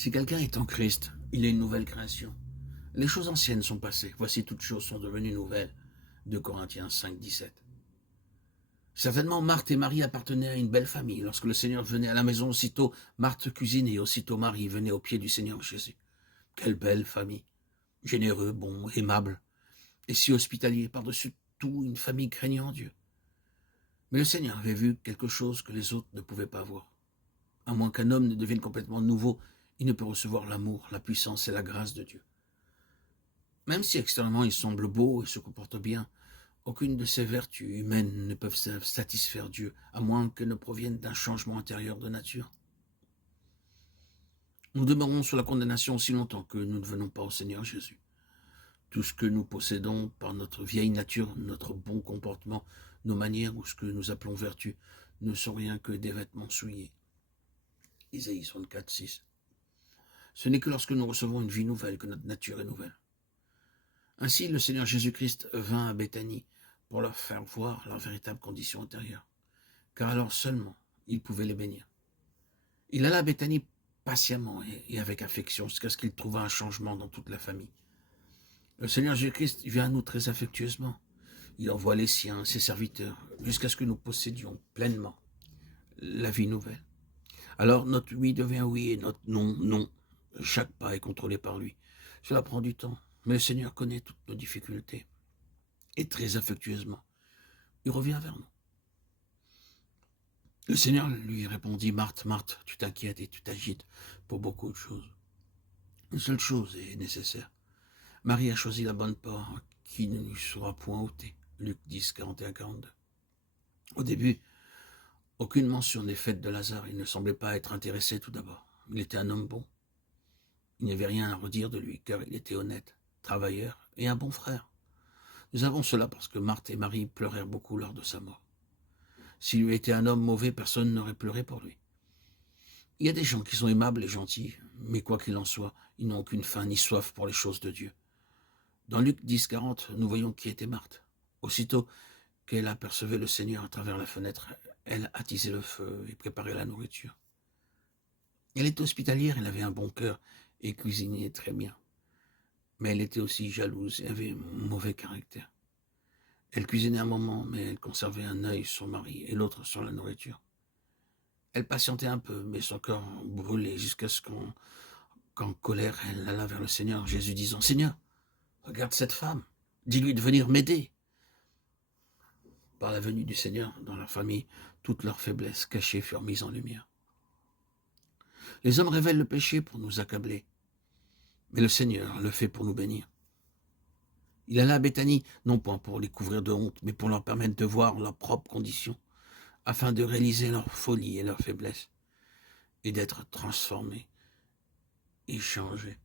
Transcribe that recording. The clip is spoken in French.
Si quelqu'un est en Christ, il est une nouvelle création. Les choses anciennes sont passées, voici toutes choses sont devenues nouvelles. 2 Corinthiens 5, 17. Certainement, Marthe et Marie appartenaient à une belle famille. Lorsque le Seigneur venait à la maison, aussitôt Marthe cuisinait, aussitôt Marie venait aux pieds du Seigneur Jésus. Quelle belle famille! Généreux, bon, aimable, et si hospitalier, par-dessus tout une famille craignant Dieu. Mais le Seigneur avait vu quelque chose que les autres ne pouvaient pas voir. À moins qu'un homme ne devienne complètement nouveau, il ne peut recevoir l'amour, la puissance et la grâce de Dieu. Même si extérieurement il semble beau et se comporte bien, aucune de ces vertus humaines ne peuvent satisfaire Dieu, à moins qu'elles ne proviennent d'un changement intérieur de nature. Nous demeurons sous la condamnation aussi longtemps que nous ne venons pas au Seigneur Jésus. Tout ce que nous possédons par notre vieille nature, notre bon comportement, nos manières ou ce que nous appelons vertu, ne sont rien que des vêtements souillés. Isaïe 64, 6. Ce n'est que lorsque nous recevons une vie nouvelle que notre nature est nouvelle. Ainsi, le Seigneur Jésus-Christ vint à Béthanie pour leur faire voir leur véritable condition intérieure, car alors seulement il pouvait les bénir. Il alla à Béthanie patiemment et avec affection jusqu'à ce qu'il trouva un changement dans toute la famille. Le Seigneur Jésus-Christ vient à nous très affectueusement. Il envoie les siens, ses serviteurs, jusqu'à ce que nous possédions pleinement la vie nouvelle. Alors notre oui devient oui et notre non, non. Chaque pas est contrôlé par lui. Cela prend du temps, mais le Seigneur connaît toutes nos difficultés. Et très affectueusement, il revient vers nous. Le Seigneur lui répondit, Marthe, Marthe, tu t'inquiètes et tu t'agites pour beaucoup de choses. Une seule chose est nécessaire. Marie a choisi la bonne part qui ne lui sera point ôtée. Luc 10, 41, 42. Au début, aucune mention n'est faite de Lazare. Il ne semblait pas être intéressé tout d'abord. Il était un homme bon. Il n'y avait rien à redire de lui, car il était honnête, travailleur et un bon frère. Nous avons cela parce que Marthe et Marie pleurèrent beaucoup lors de sa mort. S'il eût été un homme mauvais, personne n'aurait pleuré pour lui. Il y a des gens qui sont aimables et gentils, mais quoi qu'il en soit, ils n'ont aucune faim ni soif pour les choses de Dieu. Dans Luc 10, 40, nous voyons qui était Marthe. Aussitôt qu'elle apercevait le Seigneur à travers la fenêtre, elle attisait le feu et préparait la nourriture. Elle était hospitalière, elle avait un bon cœur et cuisinait très bien. Mais elle était aussi jalouse et avait un mauvais caractère. Elle cuisinait un moment, mais elle conservait un œil sur Marie et l'autre sur la nourriture. Elle patientait un peu, mais son cœur brûlait jusqu'à ce qu'en colère, elle alla vers le Seigneur, Jésus disant, « Seigneur, regarde cette femme, dis-lui de venir m'aider. » Par la venue du Seigneur dans leur famille, toutes leurs faiblesses cachées furent mises en lumière. Les hommes révèlent le péché pour nous accabler, mais le Seigneur le fait pour nous bénir. Il alla à Béthanie, non point pour les couvrir de honte, mais pour leur permettre de voir leurs propres conditions, afin de réaliser leur folie et leur faiblesse, et d'être transformés et changés.